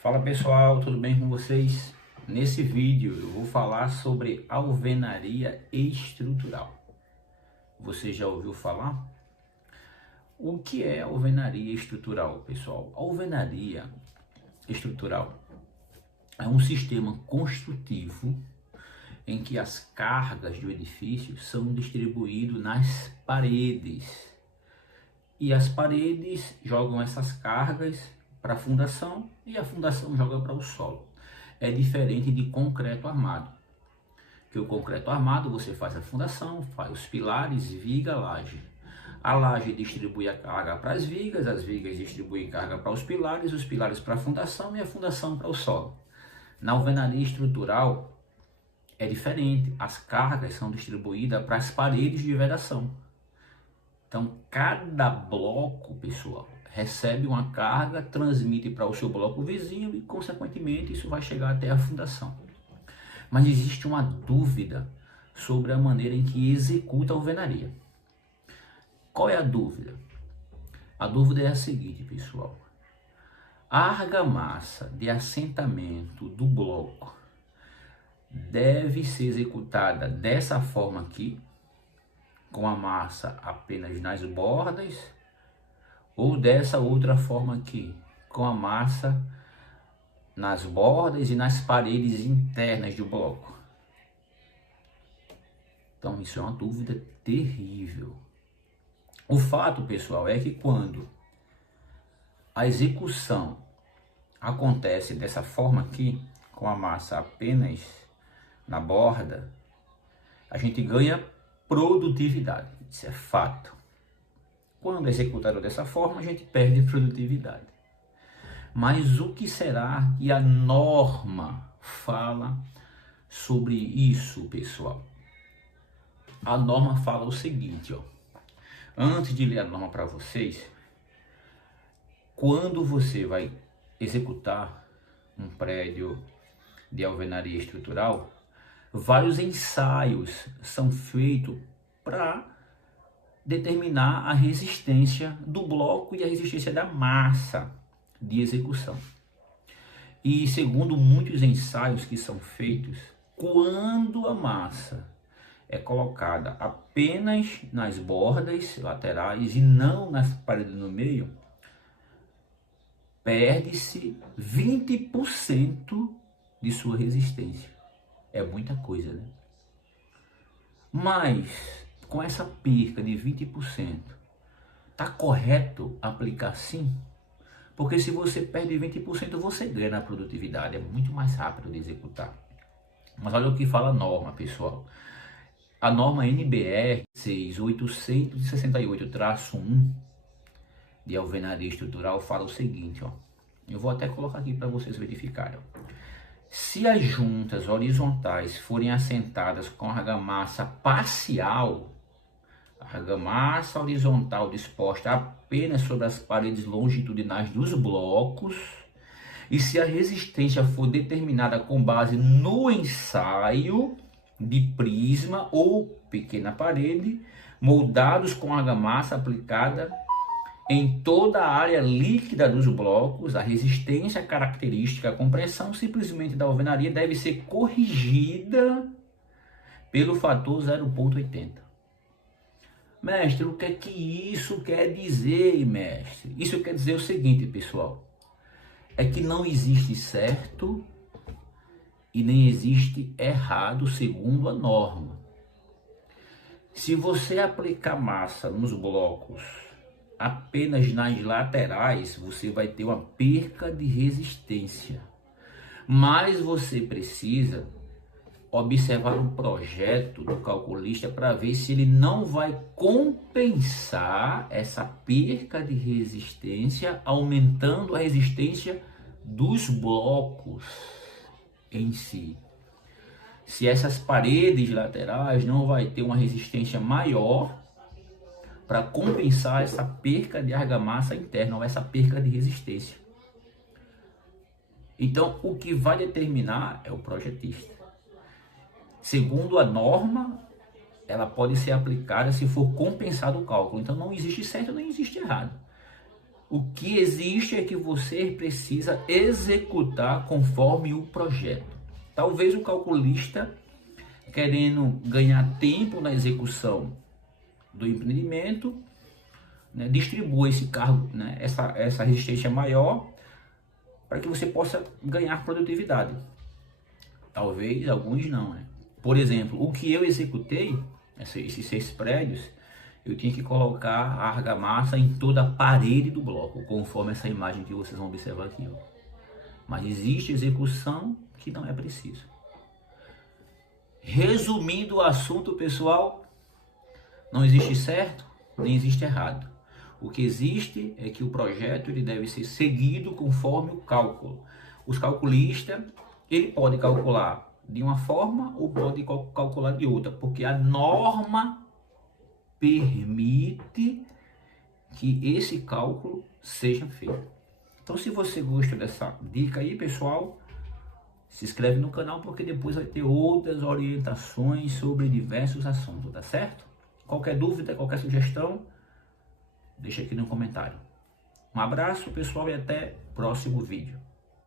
Fala pessoal, tudo bem com vocês? Nesse vídeo eu vou falar sobre alvenaria estrutural. Você já ouviu falar? O que é alvenaria estrutural, pessoal? Alvenaria estrutural é um sistema construtivo em que as cargas do edifício são distribuídas nas paredes. E as paredes jogam essas cargas para a fundação e a fundação joga para o solo. É diferente de concreto armado, que o concreto armado você faz a fundação, faz os pilares, viga, laje. A laje distribui a carga para as vigas distribuem carga para os pilares para a fundação e a fundação para o solo. Na alvenaria estrutural é diferente, as cargas são distribuídas para as paredes de vedação. Então, cada bloco, pessoal, recebe uma carga, transmite para o seu bloco vizinho e, consequentemente, isso vai chegar até a fundação. Mas existe uma dúvida sobre a maneira em que executa a alvenaria. Qual é a dúvida? A dúvida é a seguinte, pessoal. A argamassa de assentamento do bloco deve ser executada dessa forma aqui, com a massa apenas nas bordas, ou dessa outra forma aqui, com a massa nas bordas e nas paredes internas do bloco. Então isso é uma dúvida terrível. O fato, pessoal, é que quando a execução acontece dessa forma aqui, com a massa apenas na borda, a gente ganha produtividade. Isso é fato. Quando é executado dessa forma, a gente perde produtividade. Mas o que será que a norma fala sobre isso, pessoal? A norma fala o seguinte, ó. Antes de ler a norma para vocês, quando você vai executar um prédio de alvenaria estrutural, vários ensaios são feitos para determinar a resistência do bloco e a resistência da massa de execução. E segundo muitos ensaios que são feitos, quando a massa é colocada apenas nas bordas laterais e não nas paredes no meio, perde-se 20% de sua resistência. É muita coisa, né? Mas com essa perca de 20%, tá correto aplicar sim? Porque se você perde 20%, você ganha na produtividade, é muito mais rápido de executar. Mas olha o que fala a norma, pessoal. A norma NBR 6868-1 de alvenaria estrutural fala o seguinte, ó. Eu vou até colocar aqui para vocês verificarem, ó. Se as juntas horizontais forem assentadas com argamassa parcial, argamassa horizontal disposta apenas sobre as paredes longitudinais dos blocos, e se a resistência for determinada com base no ensaio de prisma ou pequena parede, moldados com argamassa aplicada em toda a área líquida dos blocos, a resistência característica, a compressão simplesmente da alvenaria deve ser corrigida pelo fator 0,80. Mestre, o que é que isso quer dizer, mestre? Isso quer dizer o seguinte, pessoal. É que não existe certo e nem existe errado segundo a norma. Se você aplicar massa nos blocos apenas nas laterais, você vai ter uma perca de resistência. Mas você precisa observar o projeto do calculista para ver se ele não vai compensar essa perca de resistência, aumentando a resistência dos blocos em si. Se essas paredes laterais não vai ter uma resistência maior para compensar essa perca de argamassa interna ou essa perca de resistência. Então, o que vai determinar é o projetista. Segundo a norma, ela pode ser aplicada se for compensado o cálculo. Então, não existe certo nem existe errado. O que existe é que você precisa executar conforme o projeto. Talvez o calculista, querendo ganhar tempo na execução do empreendimento, né, distribua esse cargo, né, essa resistência maior, para que você possa ganhar produtividade. Talvez alguns não, né? Por exemplo, o que eu executei, esses 6 prédios, eu tinha que colocar a argamassa em toda a parede do bloco, conforme essa imagem que vocês vão observar aqui, ó. Mas existe execução que não é preciso. Resumindo o assunto, pessoal, não existe certo, nem existe errado. O que existe é que o projeto ele deve ser seguido conforme o cálculo. Os calculistas, ele pode calcular de uma forma ou pode calcular de outra, porque a norma permite que esse cálculo seja feito. Então, se você gosta dessa dica aí, pessoal, se inscreve no canal, porque depois vai ter outras orientações sobre diversos assuntos, tá certo? Qualquer dúvida, qualquer sugestão, deixa aqui no comentário. Um abraço, pessoal, e até o próximo vídeo.